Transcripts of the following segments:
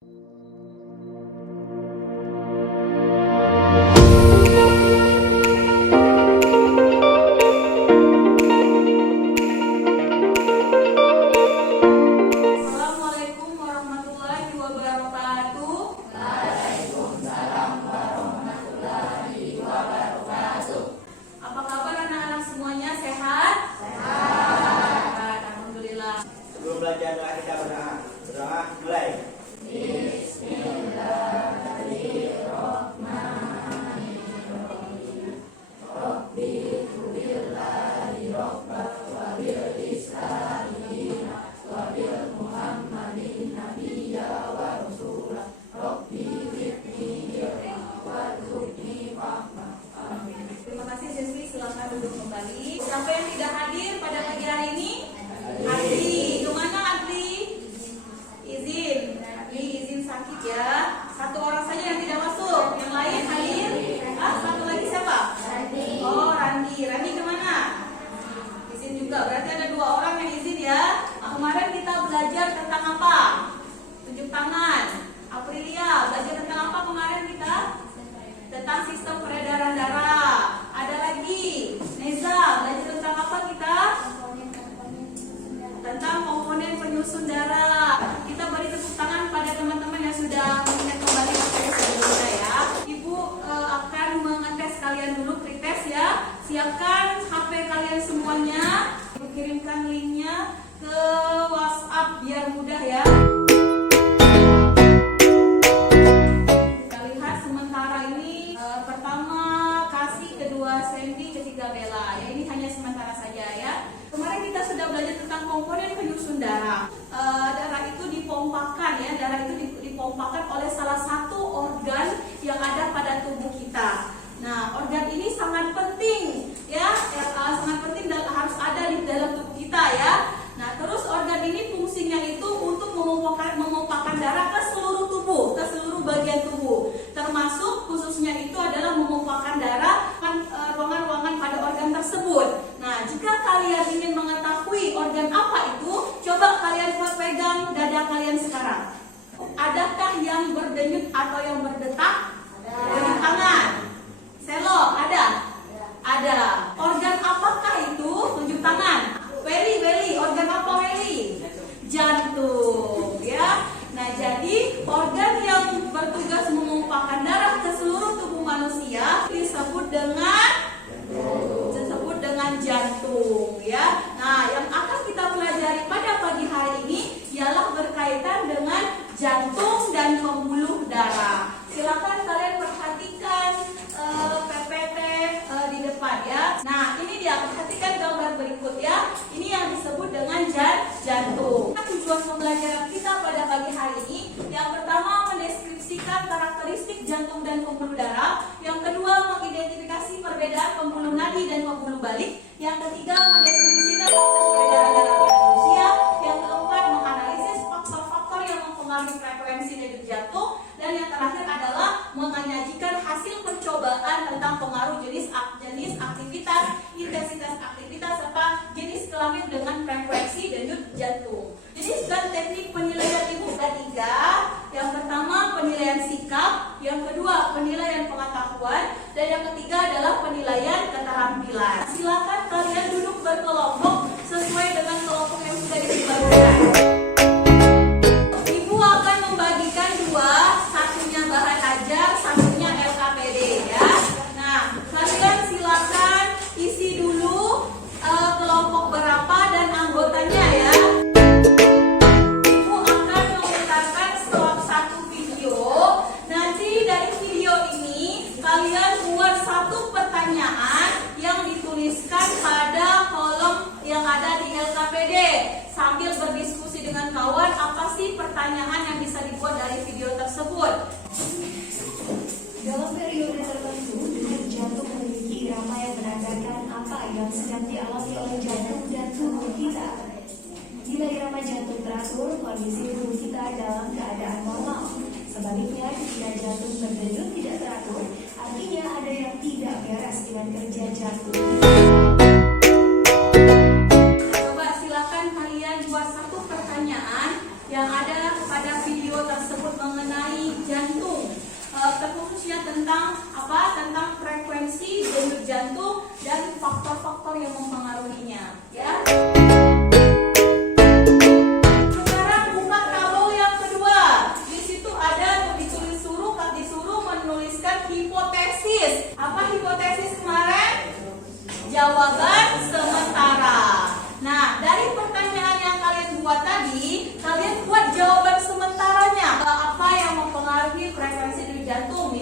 Assalamualaikum warahmatullahi wabarakatuh. Waalaikumsalam warahmatullahi wabarakatuh. Apa kabar anak-anak semuanya? Sehat? Sehat. Alhamdulillah. Sebelum belajar doa kita berdoa. Berdoa mulai. Bismillahirrahmanirrahim. Rabbi kubillahi rabbak wa bil islami wa bil muhammadin nabiyya wa rasulah. Rabbi zidni ilma warzuqni fahma. Amin. Terima kasih Siswi, silakan duduk kembali. Siapa yang tidak hadir pada pagi hari ini? Adli. Kemana Adli? Izin. Adli izin sakit ya. Satu orang saja yang tidak masuk. Yang lain hadir? Satu lagi siapa? Randi. Oh, Randi. Randi kemana? Izin juga. Berarti ada dua orang yang izin ya. Kemarin kita belajar tentang apa? Tunjuk tangan. Aprilia, belajar tentang apa kemarin kita? Tentang sistem peredaran darah. Ada lagi. Neza, belajar tentang apa kita? Tentang komponen penyusun darah. Kita beri tepuk tangan pada teman-teman yang sudah mengingat kembali materi sebelumnya ya. Ibu akan mengetes kalian dulu, pretest ya. Siapkan HP kalian semuanya. Ibu kirimkan linknya ke WhatsApp biar mudah ya. Kita lihat sementara ini pertama Kasih, kedua Sandy, ketiga Bella. Ya, ini hanya sementara saja ya. Kemarin kita sudah belajar tentang komponen penyusun darah. Darah itu dipompakan ya, darah itu dipompakan oleh salah satu organ yang ada pada tubuh kita. Nah, organ ini sangat penting ya, sangat penting dan harus ada di dalam tubuh kita ya. Nah, terus organ ini fungsinya itu untuk memompahkan darah ke seluruh tubuh, ke seluruh bagian tubuh. Termasuk khususnya itu adalah memompahkan darah ke ruangan-ruangan pada organ tersebut. Nah, jika kalian ingin mengetahui organ apa itu, coba kalian pegang dada kalian sekarang. Adakah yang berdenyut atau yang berdetak? Tunjuk tangan. Selo, ada? Ada. Organ apakah itu? Tunjuk tangan. Weli, organ apa Weli? Jantung, ya. Nah, jadi organ yang bertugas memompahkan darah ke seluruh tubuh manusia disebut dengan jantung, ya. Nah, yang akan kita pelajari pada pagi hari ini ialah berkaitan dengan jantung dan pembuluh darah. Silakan kalian perhatikan PPT di depan ya. Nah, ini dia, perhatikan gambar berikut ya. Ini yang disebut dengan jantung. Tujuan pembelajaran kita pada pagi hari ini, yang pertama mendeskripsikan karakteristik jantung dan pembuluh darah. Yang kedua mengidentifikasi perbedaan pembuluh nadi dan pembuluh balik. Yang ketiga mendeskripsikan proses peredaran darah pada manusia. Yang keempat menganalisis faktor-faktor yang mempengaruhi frekuensi denyut jantung. Dan yang terakhir adalah menyajikan hasil percobaan tentang pengaruh jenis aktivitas, intensitas aktivitas, serta jenis kelamin dengan frekuensi denyut jantung. Jenis dan teknik penilaian ibu ada 3. Yang pertama penilaian sikap, yang kedua penilaian pengetahuan, dan yang ketiga adalah penilaian keterampilan. Silakan kalian duduk berkelompok sesuai dengan kelompok yang sudah dibagikan. Ibu akan membagikan 2, satunya bahan ajar, satunya LKPD ya. Nah, kalian silakan isi dulu kelompok berapa dan anggotanya ya. Ibu akan memutarkan satu video. Nanti dari video ini kalian buat satu pertanyaan yang dituliskan pada kolom yang ada di LKPD sambil berdiskusi dengan kawan apa sih pertanyaan yang bisa dibuat dari video tersebut. Dalam periode tertentu, denyut jantung memiliki irama yang menandakan apa yang sedang dialami oleh jantung dan tubuh kita. Bila irama jantung teratur, kondisi tubuh kita dalam keadaan normal. Sebaliknya, jika jantung berdenyut tidak teratur, artinya ada yang tidak beres dengan kerja jantung. Coba silakan kalian buat satu pertanyaan yang ada pada video tersebut mengenai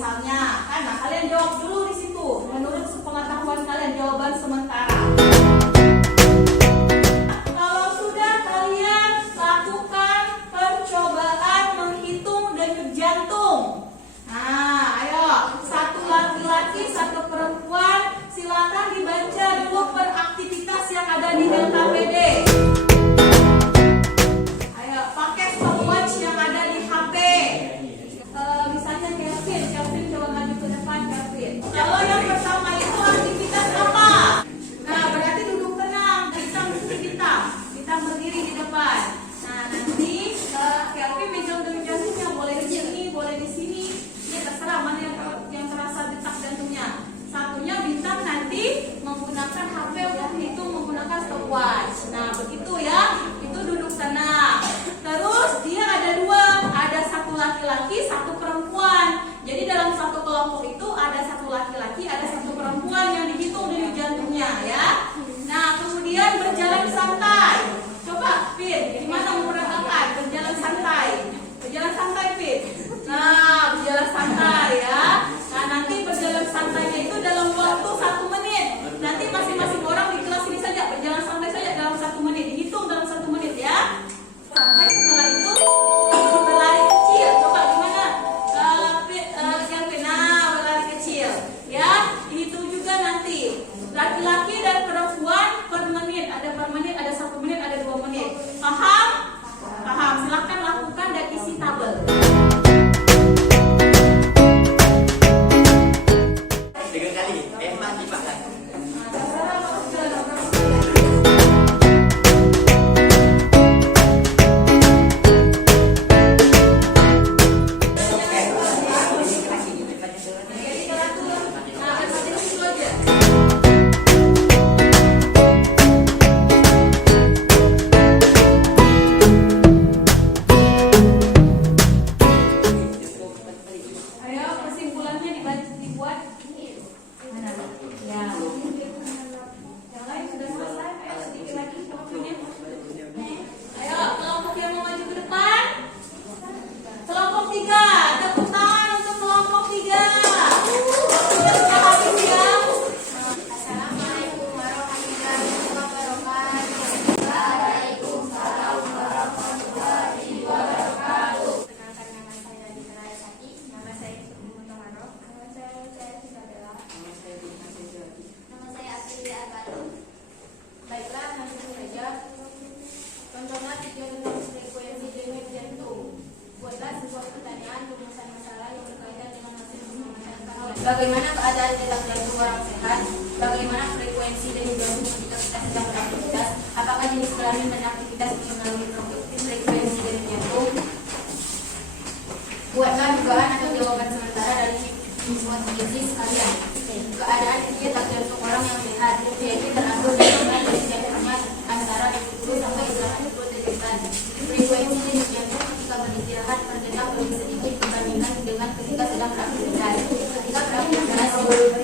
misalnya kan, nah kalian jawab dulu di situ menurut sepengetahuan kalian jawaban sementara. Kalau sudah kalian lakukan percobaan menghitung denyut jantung. Nah, ayo, satu laki-laki, satu perempuan, silakan dibaca dulu per aktivitas yang ada di Delta PD. Ayo, pakai stopwatch yang ada di HP. Misalnya Kevin coba maju ke depan, Kevin. Kalau yang pertama itu aktivitas apa? Nah, berarti duduk tenang, kita berdiri di depan. Nah, nanti Kevin megang denyut jantungnya, boleh di sini, boleh di sini. Ini terserah mana yang terasa detak jantungnya. Satunya Bintang nanti menggunakan HP untuk hitung menggunakan stopwatch. Nah, begitu ya. Itu duduk tenang. Terus dia ada dua, ada satu laki-laki, satu perempuan. Jadi dalam satu kelompok itu ada satu laki-laki, ada satu perempuan yang dihitung denyut jantungnya ya. Nah, kemudian berjalan santai. Coba, Fit, gimana memperagakan berjalan santai? Berjalan santai, Fit. Nah, berjalan santai ya. Nah, nanti berjalan santainya itu dalam waktu 1 menit. Nanti masing-masing orang di kelas ini saja berjalan santai saja dalam 1 menit. Dihitung dalam 1 menit ya. Sampai setelah itu berlari kecil. Coba gimana? Berlari kecil. Ya, dihitung juga nanti. Laki-laki dan perempuan per menit. Ada per menit, ada 1 menit, ada 2 menit. Paham? Paham. Silahkan lakukan dan isi tabel. Bagaimana keadaan detak jantung orang sehat? Bagaimana frekuensi denyut jantung ketika kita sedang beraktivitas? Apakah jenis kelamin dan aktivitas mengalami frekuensi denyut jantung? Buatlah dugaan atau jawaban sementara dari siswa gizi sekalian. Keadaan detak jantung orang yang sehat yaitu teratur dengan denyut jantungnya antara 70 sampai 110 degupan. Frekuensi denyut jantung ketika beristirahat per detak lebih sedikit dibandingkan dengan ketika sedang beraktivitas. Ketika beraktivitas,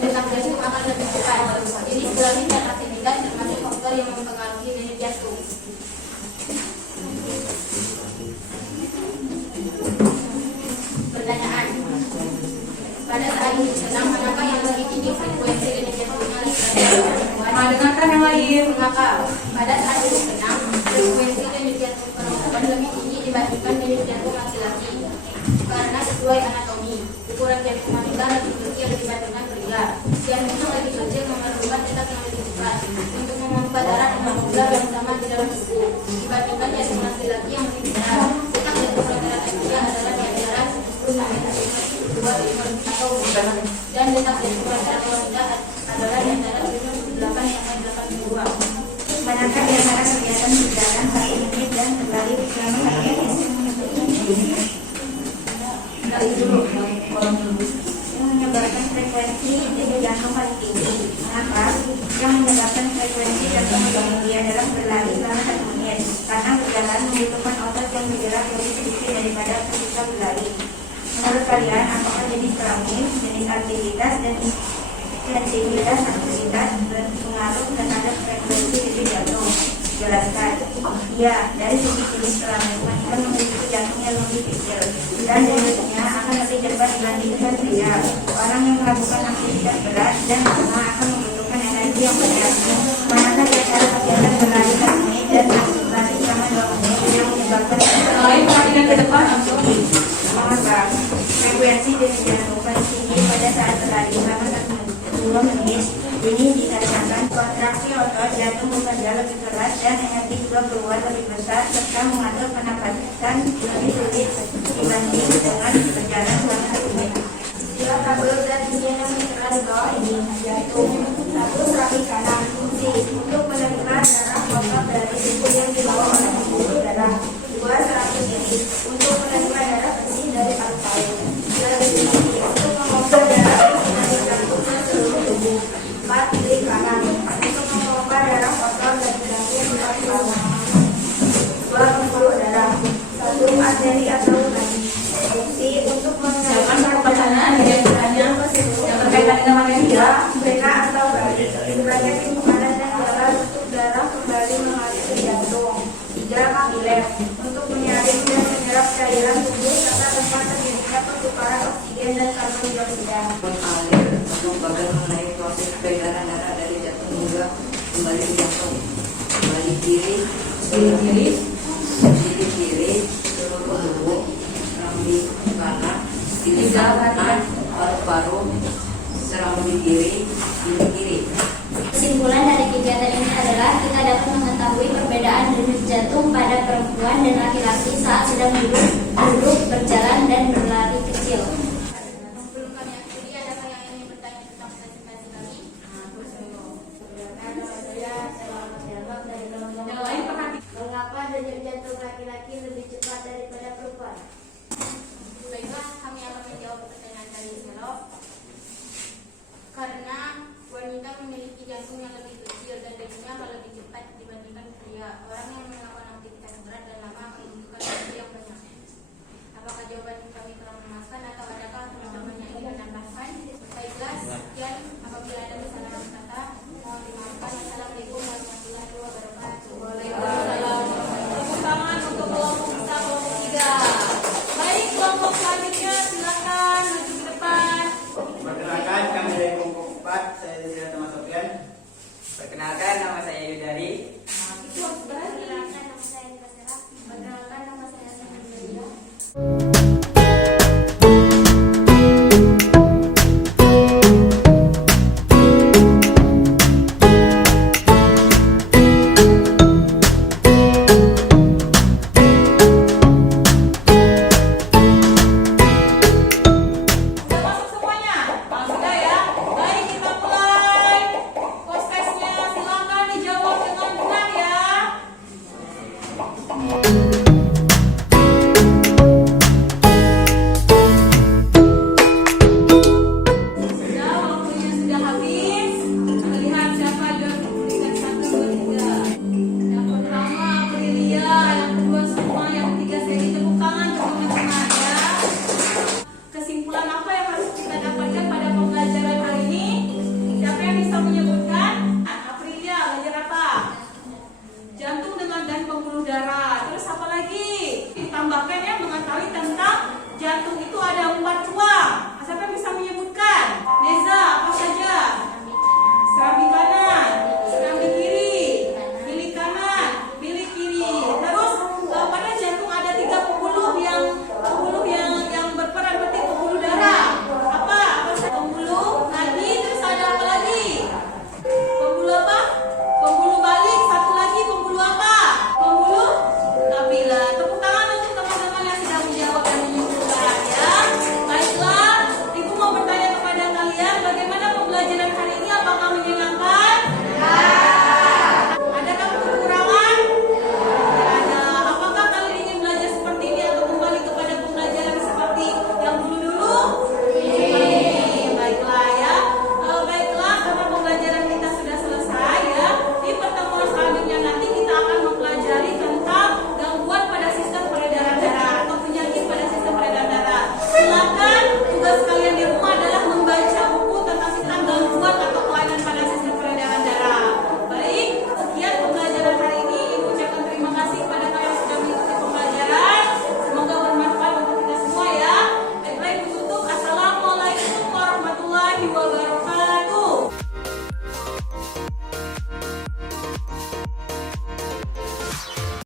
detak jantung akan lebih cepat. Jenis kelamin dan aktivitas termasuk faktor yang mempengaruhi denyut jantung. Pertanyaan: pada saat hidup tenang, manakah yang lebih tinggi frekuensi denyut jantungnya laki-laki? Dengarkan yang lain. Mengapa? Pada saat hidup tenang, frekuensi denyut jantung perempuan lebih tinggi dibandingkan denyut jantung laki-laki. Karena sesuai anatomi, ukuran jantung wanita lebih kecil dibandingkan pria. Jantung lebih kecil memerlukan detak yang lebih cepat untuk memompa darah dengan jumlah yang sama di dalam tubuh dibandingkan jantung laki-laki yang lebih besar. Detak jantung rata-rata pria adalah di antara 10 sampai 2 atau lebih, dan detak jantung rata-rata wanita adalah di antara 8 sampai 82. Manakah di antara kegiatan berjalan 1 menit dan kembali selama 1 menit? Kali dulu yang menyebabkan frekuensi denyut jantung paling tinggi. Mengapa? Yang menyebabkan frekuensi jantung lebih tinggi adalah berlari selama 1 menit. Karena berjalan membutuhkan otot yang bergerak lebih sedikit daripada ketika berlari. Menurut kalian, apakah jenis kelamin, jenis aktivitas, dan intensitas aktivitas berpengaruh terhadap frekuensi denyut jantung? Jelaskan. Ya, dari segi jenis kelamin, wanita memiliki jantung yang lebih kecil dan denyutnya akan lebih cepat dibandingkan pria. melakukan aktivitas berat dan karena akan membutuhkan energi yang banyak. Manakah di antara kegiatan berlari 4 menit dan akselerasi selama 2 menit yang menyebabkan Lain perhatikan ke depan. mengembang frekuensi denyut jantung paling tinggi pada saat berlari selama 2 menit. Ini dikarenakan kontraksi otot jantung bekerja lebih keras dan energi juga keluar lebih besar serta mengatur pernapasan lebih sulit dibanding dengan berjalan selama 1 menit. Istilah tabel dan isian yang tertera di bawah ini yaitu 1. Terapi kanan fungsi untuk menerima darah kotor dari tubuh yang dibawa oleh pembuluh darah. 2. Terapi ini untuk menerima darah bersih dari paru-paru. 3. Untuk memompa darah bersih dari jantung ke seluruh tubuh. 4. Klik kanan untuk memompa darah kotor dari jantung ke paru-paru. 2. Pembuluh darah. 1. Arteri atau nadi. Fungsi untuk Silakan mengalirkan pertanyaan yang bertanya yang berkaitan dengan materi ya. vena atau balik. Sebagai pintu kanan dan jalan untuk darah kembali mengalir ke jantung. 3. Kapiler untuk menyaring dan menyerap cairan tubuh serta tempat terjadinya pertukaran oksigen dan karbon dioksida. Mengalir atau bagian mengenai proses peredaran darah dari jantung hingga kembali ke jantung. Kembali kiri, seluruh tubuh, serambi kanan, kiri kanan, paru-paru, serambi kiri, kiri. Kesimpulan dari kegiatan ini adalah kita dapat mengetahui perbedaan denyut jantung pada perempuan dan laki-laki saat sedang duduk, berjalan, dan